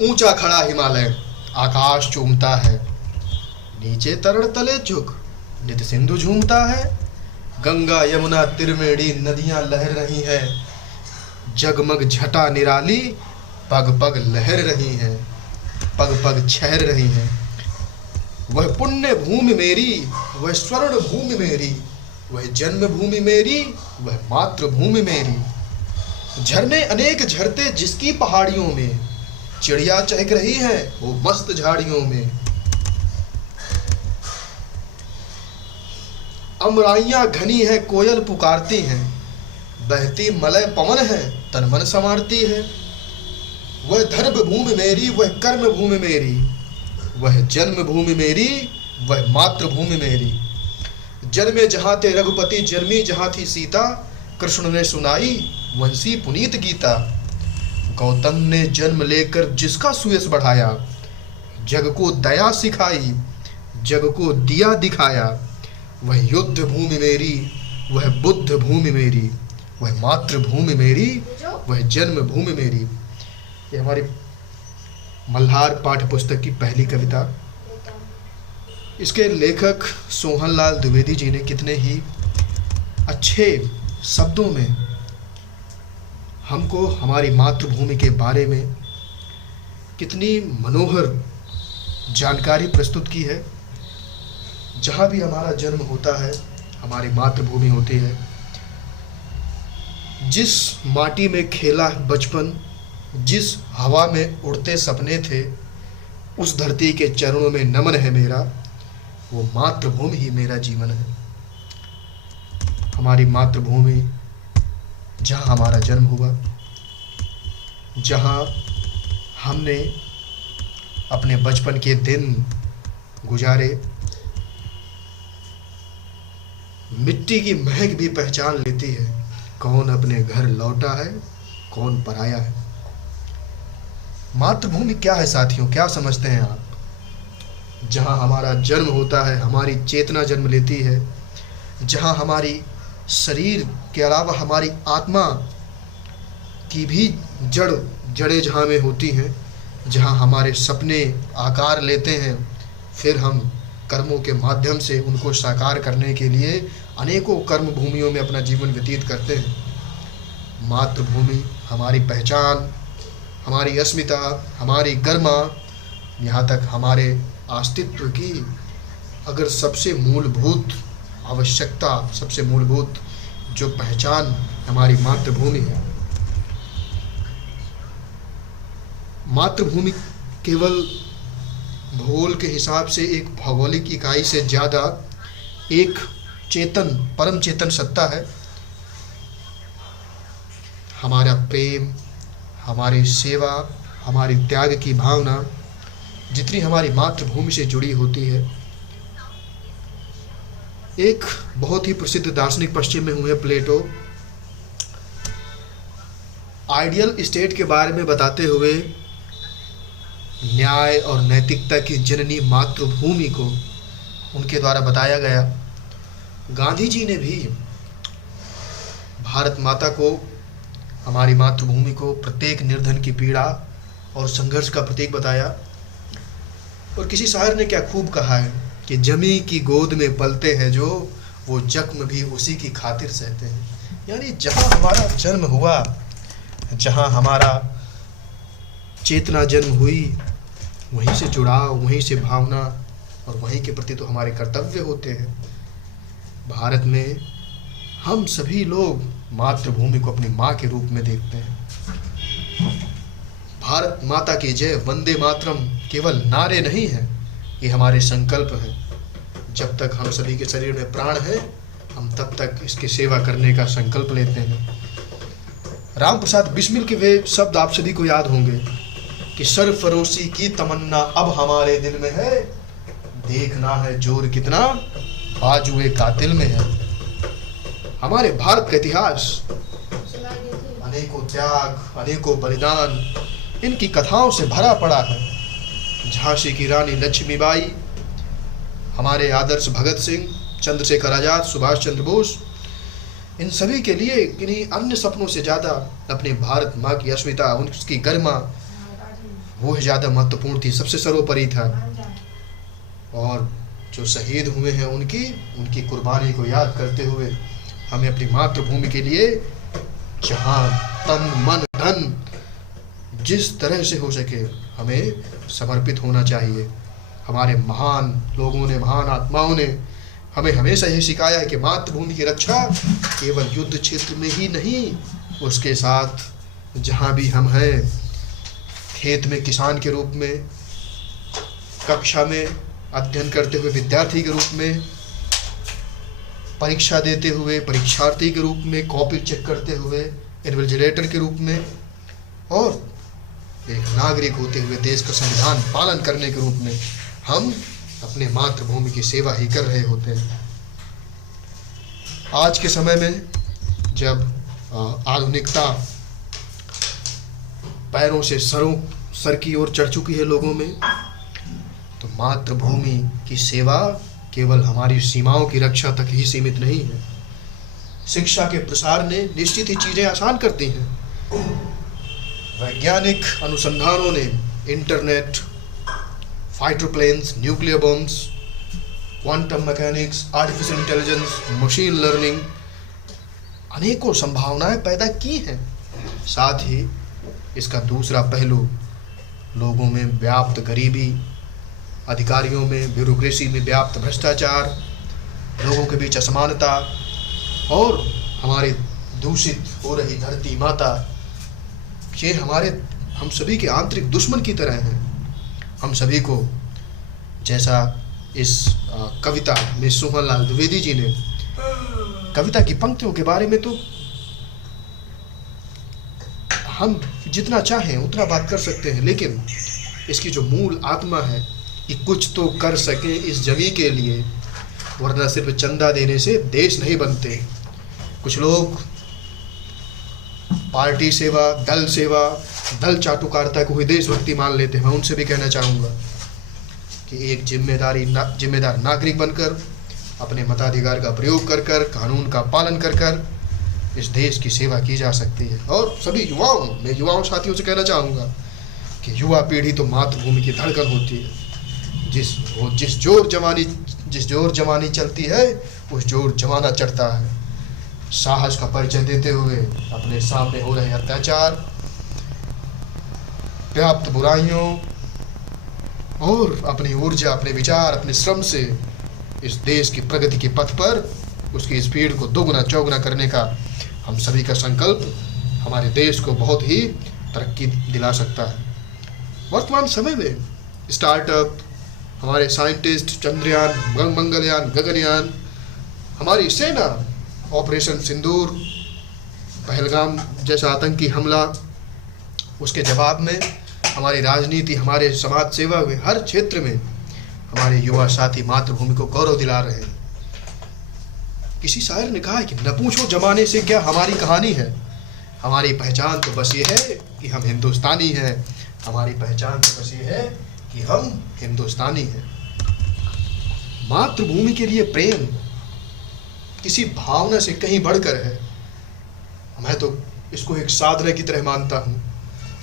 ऊंचा खड़ा हिमालय आकाश चूमता है, नीचे तरण तले झुक नित सिंधु झूमता है। गंगा यमुना त्रिवेणी नदियां लहर रही है, जगमग झटा निराली पग पग लहर रही है, पग पग छहर रही है। वह पुण्य भूमि मेरी, वह स्वर्ण भूमि मेरी, वह जन्म भूमि मेरी, वह मातृभूमि मेरी। झरने अनेक झरते जिसकी पहाड़ियों में, चिड़िया चहक रही है वो मस्त झाड़ियों में। अमराइयां घनी है कोयल पुकारती हैं, बहती मलय पवन है तन मन संवारती है। वह धर्म भूमि मेरी, वह कर्म भूमि मेरी, वह जन्म भूमि मेरी, वह मातृभूमि मेरी। जन्मे जहाँ थे रघुपति, जन्मी जहाँ थी सीता, कृष्ण ने सुनाई वंशी पुनीत गीता। गौतम ने जन्म लेकर जिसका सुयश बढ़ाया, जग को दया सिखाई, जग को दिया दिखाया। वह युद्ध भूमि मेरी, वह बुद्ध भूमि मेरी, वह मातृभूमि मेरी, वह जन्म भूमि मेरी। ये हमारी मल्हार पाठ्य पुस्तक की पहली कविता। इसके लेखक सोहनलाल द्विवेदी जी ने कितने ही अच्छे शब्दों में हमको हमारी मातृभूमि के बारे में कितनी मनोहर जानकारी प्रस्तुत की है। जहाँ भी हमारा जन्म होता है हमारी मातृभूमि होती है। जिस माटी में खेला बचपन, जिस हवा में उड़ते सपने थे, उस धरती के चरणों में नमन है मेरा, वो मातृभूमि ही मेरा जीवन है। हमारी मातृभूमि जहाँ हमारा जन्म हुआ, जहाँ हमने अपने बचपन के दिन गुजारे, मिट्टी की महक भी पहचान लेती है कौन अपने घर लौटा है, कौन पराया है। मातृभूमि क्या है साथियों, क्या समझते हैं आप? जहाँ हमारा जन्म होता है, हमारी चेतना जन्म लेती है, जहाँ हमारी शरीर के अलावा हमारी आत्मा की भी जड़ें जहाँ में होती हैं, जहाँ हमारे सपने आकार लेते हैं, फिर हम कर्मों के माध्यम से उनको साकार करने के लिए अनेकों कर्म भूमियों में अपना जीवन व्यतीत करते हैं। मातृभूमि हमारी पहचान, हमारी अस्मिता, हमारी गरिमा, यहाँ तक हमारे अस्तित्व की अगर सबसे मूलभूत आवश्यकता, सबसे मूलभूत जो पहचान हमारी मातृभूमि है। मातृभूमि केवल भूगोल के हिसाब से एक भौगोलिक इकाई से ज़्यादा एक चेतन, परम चेतन सत्ता है। हमारा प्रेम, हमारी सेवा, हमारी त्याग की भावना जितनी हमारी मातृभूमि से जुड़ी होती है। एक बहुत ही प्रसिद्ध दार्शनिक पश्चिम में हुए प्लेटो आइडियल स्टेट के बारे में बताते हुए न्याय और नैतिकता की जननी मातृभूमि को उनके द्वारा बताया गया। गांधी जी ने भी भारत माता को, हमारी मातृभूमि को प्रत्येक निर्धन की पीड़ा और संघर्ष का प्रतीक बताया। और किसी शायर ने क्या खूब कहा है कि जमी की गोद में पलते हैं जो, वो जख्म भी उसी की खातिर सहते हैं। यानी जहाँ हमारा जन्म हुआ, जहाँ हमारा चेतना जन्म हुई, वहीं से जुड़ाव, वहीं से भावना और वहीं के प्रति तो हमारे कर्तव्य होते हैं। भारत में हम सभी लोग मातृभूमि को अपनी माँ के रूप में देखते हैं। भारत माता की जय, वंदे मातरम केवल नारे नहीं है, ये हमारे संकल्प है। जब तक हम सभी के शरीर में प्राण है, हम तब तक इसकी सेवा करने का संकल्प लेते हैं। राम प्रसाद बिस्मिल के वे शब्द आप सभी को याद होंगे कि सरफरोशी की तमन्ना अब हमारे दिल में है, देखना है जोर कितना बाजुए कातिल में है। हमारे भारत का इतिहास अनेकों त्याग, अनेकों बलिदान, इनकी कथाओं से भरा पड़ा है। झांसी की रानी लक्ष्मीबाई, हमारे आदर्श भगत सिंह, चंद्रशेखर आजाद, सुभाष चंद्र बोस, इन सभी के लिए किन्हीं अन्य सपनों से ज़्यादा अपनी भारत माँ की अस्मिता, उसकी गरिमा, वो ज़्यादा महत्वपूर्ण थी, सबसे सर्वोपरि था। और जो शहीद हुए हैं उनकी कुर्बानी को याद करते हुए हमें अपनी मातृभूमि के लिए जहाँ तन मन धन जिस तरह से हो सके हमें समर्पित होना चाहिए। हमारे महान लोगों ने, महान आत्माओं ने हमें हमेशा यही सिखाया है कि मातृभूमि की रक्षा केवल युद्ध क्षेत्र में ही नहीं, उसके साथ जहाँ भी हम हैं, खेत में किसान के रूप में, कक्षा में अध्ययन करते हुए विद्यार्थी के रूप में, परीक्षा देते हुए परीक्षार्थी के रूप में, कॉपी चेक करते हुए इन्विजिलेटर के रूप में, और एक नागरिक होते हुए देश का संविधान पालन करने के रूप में हम अपने मातृभूमि की सेवा ही कर रहे होते हैं। आज के समय में जब आधुनिकता पैरों से सर की ओर चढ़ चुकी है लोगों में, तो मातृभूमि की सेवा केवल हमारी सीमाओं की रक्षा तक ही सीमित नहीं है। शिक्षा के प्रसार ने निश्चित ही चीज़ें आसान कर दी हैं। वैज्ञानिक अनुसंधानों ने internet, fighter planes, nuclear bombs, quantum mechanics, artificial intelligence, machine learning अनेकों संभावनाएं पैदा की हैं। साथ ही इसका दूसरा पहलू लोगों में व्याप्त गरीबी, अधिकारियों में, ब्यूरोक्रेसी में व्याप्त भ्रष्टाचार, लोगों के बीच असमानता और हमारी दूषित हो रही धरती माता, ये हम सभी के आंतरिक दुश्मन की तरह हैं। हम सभी को, जैसा इस कविता में सोहनलाल द्विवेदी जी ने कविता की पंक्तियों के बारे में, तो हम जितना चाहें उतना बात कर सकते हैं, लेकिन इसकी जो मूल आत्मा है कि कुछ तो कर सके इस जमी के लिए, वरना सिर्फ चंदा देने से देश नहीं बनते। कुछ लोग पार्टी सेवा, दल चाटुकारिता को ही देशभक्ति मान लेते हैं। मैं उनसे भी कहना चाहूँगा कि एक जिम्मेदार नागरिक बनकर, अपने मताधिकार का प्रयोग कर कर, कानून का पालन कर कर इस देश की सेवा की जा सकती है। और सभी मैं युवाओं साथियों से कहना चाहूँगा कि युवा पीढ़ी तो मातृभूमि की धड़कन होती है। जिस जोर जवानी चलती है उस जोर जमाना चढ़ता है। साहस का परिचय देते हुए अपने सामने हो रहे अत्याचार, व्याप्त बुराइयों और अपनी ऊर्जा, अपने विचार, अपने श्रम से इस देश की प्रगति के पथ पर उसकी स्पीड को दोगुना चौगुना करने का हम सभी का संकल्प हमारे देश को बहुत ही तरक्की दिला सकता है। वर्तमान समय में स्टार्टअप, हमारे साइंटिस्ट, चंद्रयान, मंगलयान, गगनयान, हमारी सेना, ऑपरेशन सिंदूर, पहलगाम जैसा आतंकी हमला, उसके जवाब में हमारी राजनीति, हमारे समाज सेवा में, हर क्षेत्र में हमारे युवा साथी मातृभूमि को गौरव दिला रहे हैं। किसी शायर ने कहा है कि न पूछो जमाने से क्या हमारी कहानी है, हमारी पहचान तो बस ये है कि हम हिंदुस्तानी हैं। हमारी पहचान तो बस ये है कि हम हिंदुस्तानी हैं। मातृभूमि के लिए प्रेम किसी भावना से कहीं बढ़कर है। मैं तो इसको एक साधना की तरह मानता हूँ,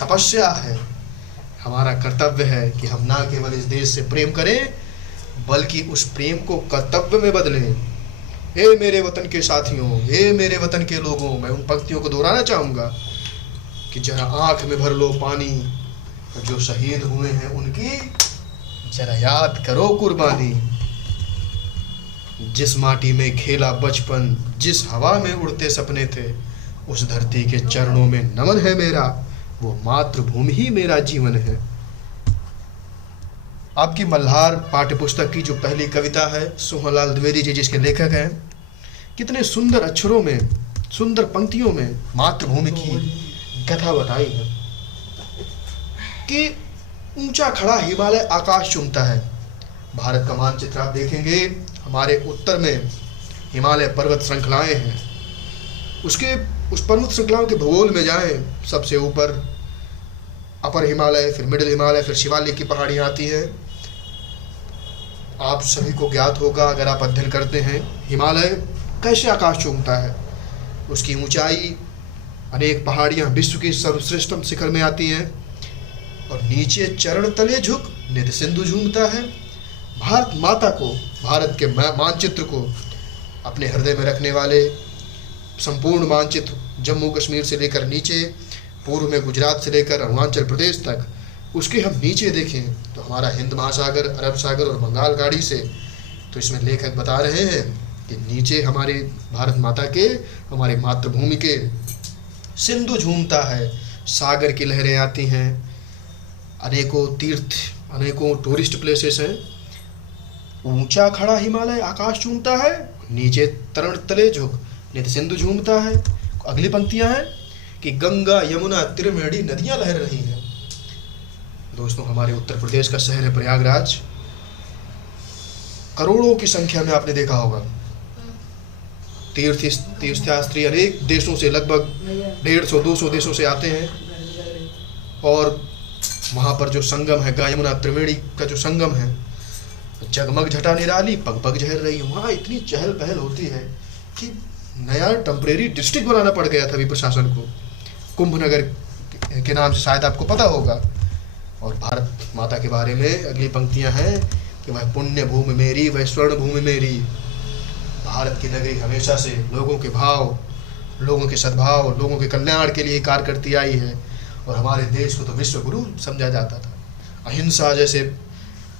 तपस्या है। हमारा कर्तव्य है कि हम ना केवल इस देश से प्रेम करें, बल्कि उस प्रेम को कर्तव्य में बदलें। हे मेरे वतन के साथियों, हे मेरे वतन के लोगों, मैं उन पंक्तियों को दोहराना चाहूँगा कि जरा आँख में भर लो पानी, जो शहीद हुए हैं उनकी जरा याद करो कुर्बानी। जिस माटी में खेला बचपन, जिस हवा में उड़ते सपने थे, उस धरती के चरणों में नमन है मेरा, वो मातृभूमि ही मेरा जीवन है। आपकी मल्हार पाठ्यपुस्तक की जो पहली कविता है, सोहनलाल द्विवेदी जी जिसके लेखक हैं, कितने सुंदर अक्षरों में, सुंदर पंक्तियों में मातृभूमि की कथा बताई है कि ऊंचा खड़ा हिमालय आकाश चूमता है। भारत का मानचित्र आप देखेंगे, हमारे उत्तर में हिमालय पर्वत श्रृंखलाएं हैं। उस पर्वत श्रृंखलाओं के भूगोल में जाएं, सबसे ऊपर अपर हिमालय, फिर मिडिल हिमालय, फिर शिवालिक की पहाड़ियाँ आती हैं। आप सभी को ज्ञात होगा, अगर आप अध्ययन करते हैं, हिमालय कैसे आकाश चूमता है। उसकी ऊंचाई, अनेक पहाड़ियाँ विश्व की सर्वश्रेष्ठतम शिखर में आती हैं, और नीचे चरण तले झुक नित सिंधु झूमता है। भारत माता को, भारत के मानचित्र को अपने हृदय में रखने वाले संपूर्ण मानचित्र, जम्मू कश्मीर से लेकर नीचे, पूर्व में गुजरात से लेकर अरुणाचल प्रदेश तक, उसके हम नीचे देखें तो हमारा हिंद महासागर, अरब सागर और बंगाल खाड़ी से, तो इसमें लेखक बता रहे हैं कि नीचे हमारे भारत माता के, हमारे मातृभूमि के सिंधु झूमता है, सागर की लहरें आती हैं, अनेकों तीर्थ, अनेकों टूरिस्ट प्लेसेस हैं, ऊंचा खड़ा हिमालय आकाश चूमता है, नीचे तरण तले झुक नित सिंधु झूमता है। अगली पंक्तियां हैं कि गंगा यमुना त्रिवेणी नदियां लहर रही हैं। दोस्तों, हमारे उत्तर प्रदेश का शहर है प्रयागराज। करोड़ों की संख्या में आपने देखा होगा तीर्थयात्री अनेक देशों से, लगभग 150-200 देशों से आते हैं, और वहाँ पर जो संगम है, गंगा यमुना त्रिवेणी का जो संगम है, जगमग घटा निराली पग पग झहर रही है। वहाँ इतनी चहल पहल होती है कि नया टेम्परेरी डिस्ट्रिक्ट बनाना पड़ गया था अभी प्रशासन को, कुंभ नगर के नाम से, शायद आपको पता होगा। और भारत माता के बारे में अगली पंक्तियां हैं कि वह पुण्य भूमि मेरी, वह स्वर्ण भूमि मेरी। भारत की नगरी हमेशा से लोगों के भाव, लोगों के सद्भाव, लोगों के कल्याण के लिए कार्य करती आई है, और हमारे देश को तो विश्व गुरु समझा जाता था। अहिंसा जैसे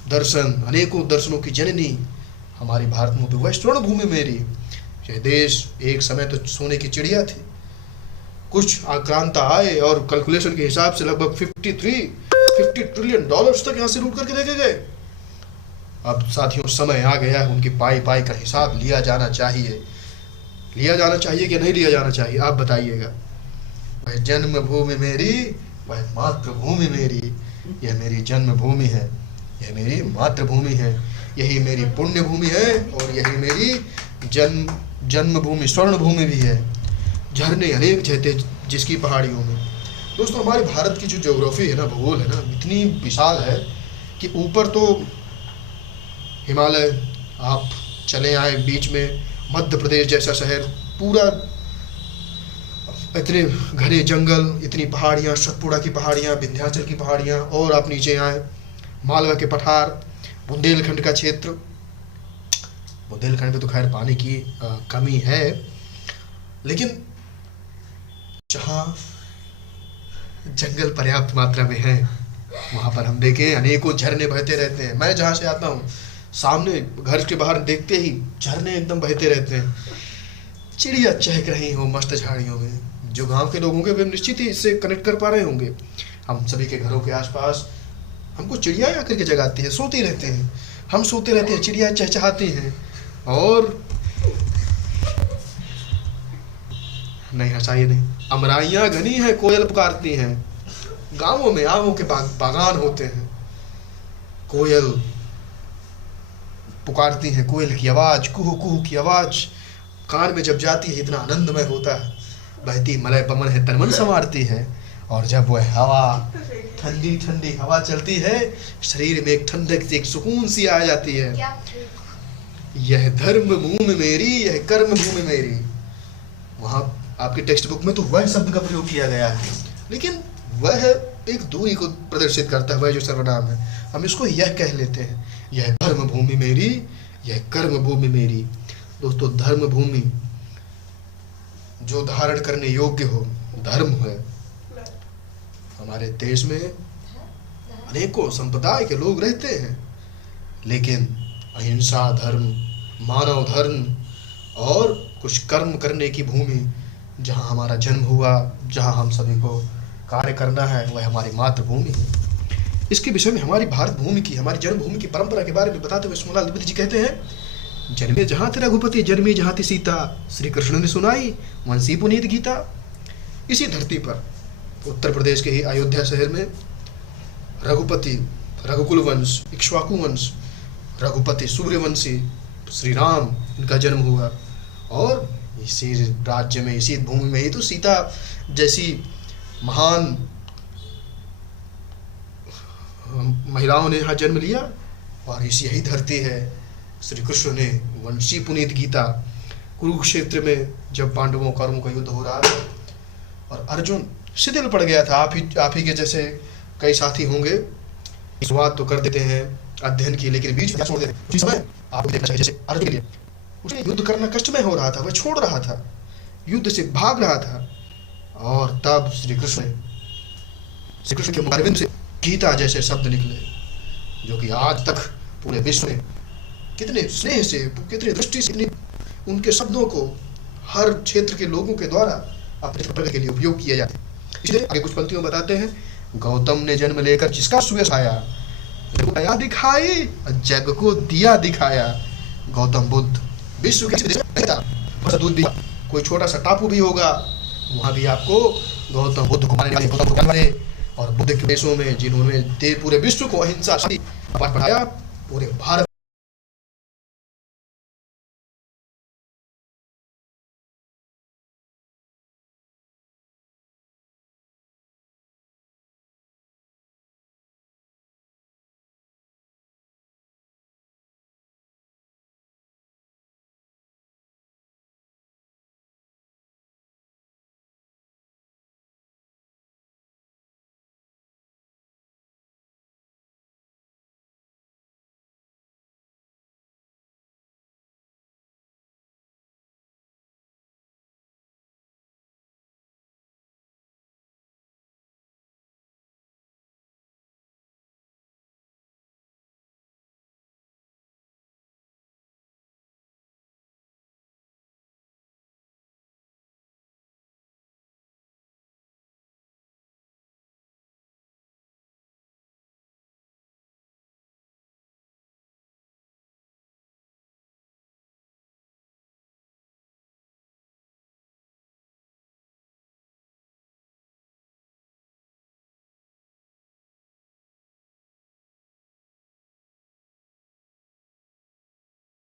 दर्शन, अनेकों दर्शनों की जननी हमारी भारत में, वह स्वर्ण भूमि मेरी। यह देश एक समय तो सोने की चिड़िया थी, कुछ आक्रांता आए और कैलकुलेशन के हिसाब से लगभग 50 ट्रिलियन डॉलर्स तक यहाँ से लूट करके लेके गए। अब साथियों, समय आ गया है, उनकी पाई पाई का हिसाब लिया जाना चाहिए। लिया जाना चाहिए कि नहीं लिया जाना चाहिए, आप बताइएगा। वह जन्मभूमि मेरी, वह मातृभूमि मेरी, यह मेरी जन्मभूमि है, यह मेरी मातृभूमि है, यही मेरी पुण्य भूमि है, और यही मेरी जन्मभूमि, स्वर्ण भूमि भी है। झरने अनेक बहते जिसकी पहाड़ियों में। दोस्तों, हमारे भारत की जो ज्योग्राफी है ना, भूगोल है ना, इतनी विशाल है कि ऊपर तो हिमालय, आप चले आए बीच में मध्य प्रदेश जैसा शहर, पूरा इतने घने जंगल, इतनी पहाड़ियाँ, सतपुड़ा की पहाड़ियाँ, विंध्याचल की पहाड़ियाँ, और आप नीचे आए मालवा के पठार, बुंदेलखंड का क्षेत्र। बुंदेलखंड में तो खैर पानी की कमी है, लेकिन जहाँ जंगल पर्याप्त मात्रा में है, वहाँ पर हम देखें अनेकों झरने बहते रहते हैं। मैं जहाँ से आता हूँ, सामने घर के बाहर देखते ही झरने एकदम बहते रहते हैं, चिड़िया चहक रही हो मस्त झाड़ियों में। जो गांव के लोग होंगे वे निश्चित ही इससे कनेक्ट कर पा रहे होंगे। हम सभी के घरों के आसपास हमको चिड़िया आकर के जगाती है, सोते रहते हैं, हम सोते रहते हैं, चिड़िया चहचहाती हैं। और नहीं, हंसाइए नहीं, अमराइयाँ घनी हैं, कोयल पुकारती हैं। गांवों में आमों के बागान होते हैं, कोयल पुकारती हैं, कोयल की आवाज़, कुहू कुहू की आवाज़ कान में जब जाती है इतना आनंदमय होता है। बहती मलय पवन है, तन मन संवारती है, और जब वह हवा, ठंडी ठंडी हवा चलती है, शरीर में एक ठंडक सी, एक सुकून सी आ जाती है। यह धर्म भूमि मेरी, यह कर्म भूमि मेरी। वहाँ आपकी टेक्स्ट बुक में तो वह शब्द का प्रयोग किया गया है, लेकिन वह एक दूरी को प्रदर्शित करता है, वह जो सर्वनाम है, हम इसको यह कह लेते हैं, यह धर्म भूमि मेरी, यह कर्म भूमि मेरी। दोस्तों, धर्म भूमि जो धारण करने योग्य हो, धर्म है। हमारे देश में अनेकों संप्रदाय के लोग रहते हैं, लेकिन अहिंसा धर्म, मानव धर्म और कुछ कर्म करने की भूमि, जहाँ हमारा जन्म हुआ, जहाँ हम सभी को कार्य करना है, वह हमारी मातृभूमि है। इसके विषय में हमारी भारत भूमि की, हमारी जन्मभूमि की परंपरा के बारे में बताते हुए सोमलाल द्विवेदी जी कहते हैं, जन्मे जहाँ थे रघुपति, जन्मी जहाँ थी सीता, श्री कृष्ण ने सुनाई वंशी पुनीत गीता। इसी धरती पर उत्तर प्रदेश के ही अयोध्या शहर में रघुपति, रघुकुल वंश, इक्ष्वाकु वंश, रघुपति सूर्यवंशी श्री राम, इनका जन्म हुआ। और इसी राज्य में, इसी भूमि में ही तो सीता जैसी महान महिलाओं ने यहाँ जन्म लिया, और इसी यही धरती है श्री कृष्ण ने वंशी पुनीत गीता। कुरुक्षेत्र में जब पांडवों कौरवों का युद्ध हो रहा था और अर्जुन शिथिल पड़ गया था, आप ही के जैसे कई साथी होंगे शुरुआत तो कर देते हैं अध्ययन की, लेकिन बीच में छोड़ देते हैं। उसी समय आपको देखना चाहिए, जैसे अर्जुन के लिए उसे युद्ध करना कष्टमय हो रहा था, वह छोड़ रहा था, युद्ध से भाग रहा था, और तब श्री कृष्ण के मुखारविंद से गीता जैसे शब्द निकले, जो कि आज तक पूरे विश्व में कितने स्नेह से, कितनी दृष्टि से उनके शब्दों को हर क्षेत्र के लोगों के द्वारा अपने प्रगति के लिए उपयोग किया जाता है। इसलिए आगे कुछ पंक्तियों में बताते हैं, गौतम ने जन्म लेकर जिसका सुयश आया, दया दिखाई, जग को दिया दिखाया। गौतम बुद्ध विश्व के रहता, दूध भी कोई छोटा सा टापू भी होगा, वहां भी आपको गौतम बुद्ध को मानने वाले, गौतम बुद्ध वाले और बुद्ध के देशों में जिन्होंने पूरे विश्व को अहिंसा पाठ पढ़ाया, पूरे भारत